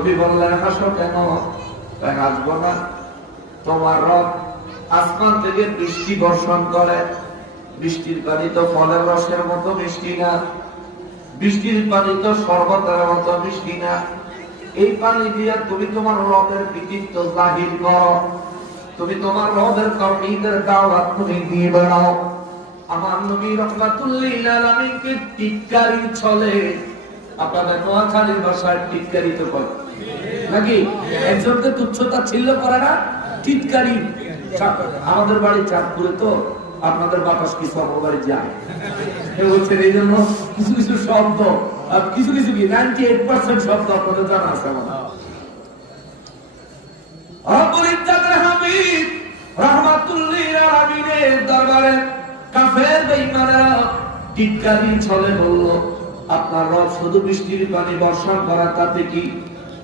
নবী বললেন, হাসো কেন? তাই হাসবো না। তোমার রব আসমান থেকে বৃষ্টি বর্ষণ করে। বৃষ্টির পানি তো ফলের রসের মতো মিষ্টি না, বৃষ্টির পানি তো শরবতের মতো মিষ্টি না। এই পানি দিয়ে তুমি তোমার রবের কৃতিত্ব জাহির করো, তুমি তোমার রবের তাওহীদের দাওয়াত তুমি দিয়ে বেড়াও। আমার নবী রাহমাতুল লিল আলামিনকে টিটকারি চলে। আপনাদের নোয়াখালীর ভাষায় টিটকারি তো করে নাকি? একজনকে তুচ্ছতা ছিল করে না, টিটকারি। আমাদের বাড়ি চাঁদপুরে, তো আপনাদের বাতাস কিছু আমার বাড়ি যায় বলছেন, এই জন্য কিছু কিছু শব্দ, কিছু কিছু কি 98% শব্দ আপনাদের জানা আছে। দরবারে কাফের বেঈমানেরা টিটকারি ছলে বলল, আপনার রব শুধু বৃষ্টির পানি বর্ষণ করা, তাতে কি